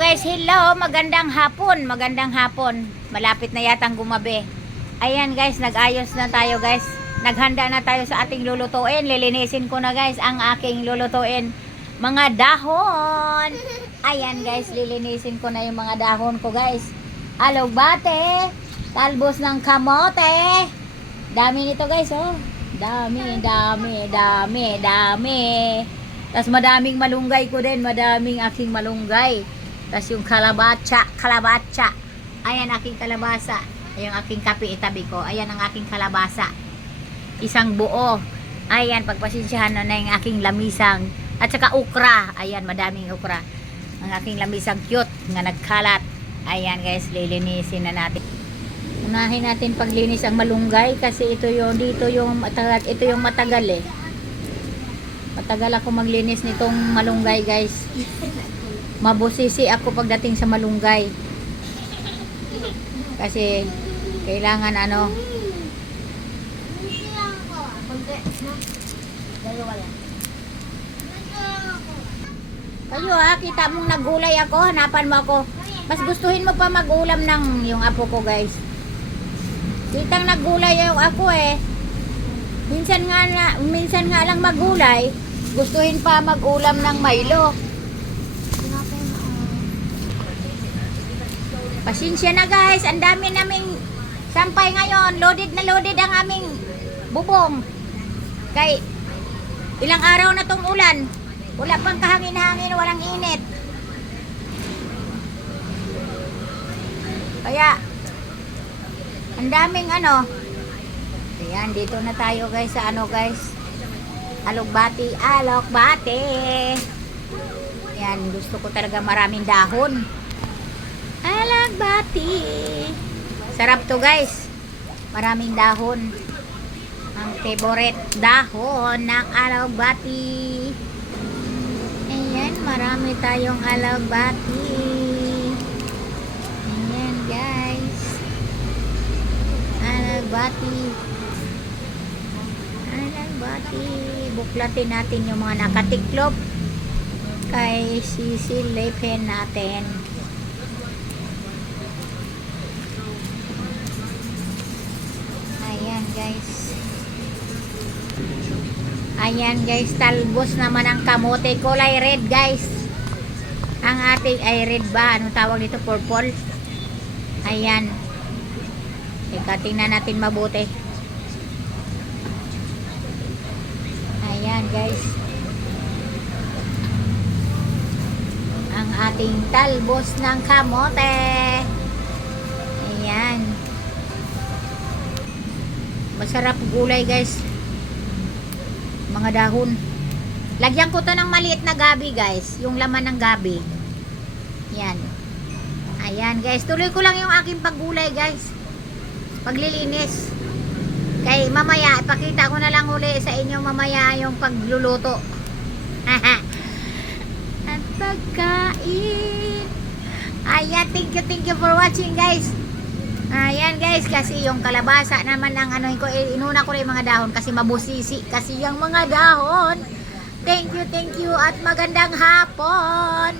guys, hello, magandang hapon, malapit na yatang gumabi. Ayan guys, nag-ayos na tayo guys, naghanda na tayo sa ating lulutuin. Lilinisin ko na guys ang aking lulutuin, mga dahon. Ayan guys, lilinisin ko na yung mga dahon ko guys. Alugbate, talbos ng kamote, dami nito guys, oh, dami. Tas madaming malunggay ko din, madaming aking malunggay. Tas yung kalabatsa. Ayan aking kalabasa. Ayan aking kape itabi ko. Ayan ang aking kalabasa. Isang buo. Ayan, pagpasensyahan na yung aking lamisang. At saka ukra. Ayan, madaming ukra. Ang aking lamisang cute nga nagkalat. Ayan guys, lilinisin na natin. Unahin natin paglinis ang malunggay kasi ito yung matagal eh. Matagal ako maglinis nitong malunggay guys. Mabusisi ako pagdating sa malunggay. Kasi kailangan ano. Kayo kita mong nagulay ako, hanapan mo ako. Mas gustuhin mo pa magulam ng yung apo ko guys. Kitang naggulay yung ako eh. Minsan nga lang magulay, gustuhin pa magulam ng Milo. Pasensya na guys, ang dami naming sampay ngayon. Loaded na loaded ang aming bubong. Kay ilang araw na tong ulan. Wala pang kahangin-hangin, walang init. Kaya ang daming ano. Ayan, dito na tayo guys sa ano guys. Alugbati. Ayan, gusto ko talaga maraming dahon. Alugbati. Sarap to guys. Maraming dahon. Ang favorite dahon ng alugbati. Ayan, marami tayong alugbati. Ayan guys. Alugbati. Buklatin natin yung mga nakatiklop kay sisilipin natin. Ayan guys, talbos naman ang kamote, kulay red guys. Ang ating ay red ba, ano tawag dito, purple. Ayan, tingnan natin mabuti. Ayan guys, ang ating talbos ng kamote. Ayan, masarap gulay guys, mga dahon. Lagyan ko to ng maliit na gabi guys, yung laman ng gabi. Yan. Ayan guys, tuloy ko lang yung aking paggulay guys, paglilinis. Kay mamaya, ipakita ko na lang uli sa inyo mamaya yung pagluluto. At pagkain. Ayan, thank you for watching guys. Ayan guys, kasi yung kalabasa naman ang ano ko, inuna ko rin yung mga dahon kasi mabusisi kasi yung mga dahon. Thank you at magandang hapon.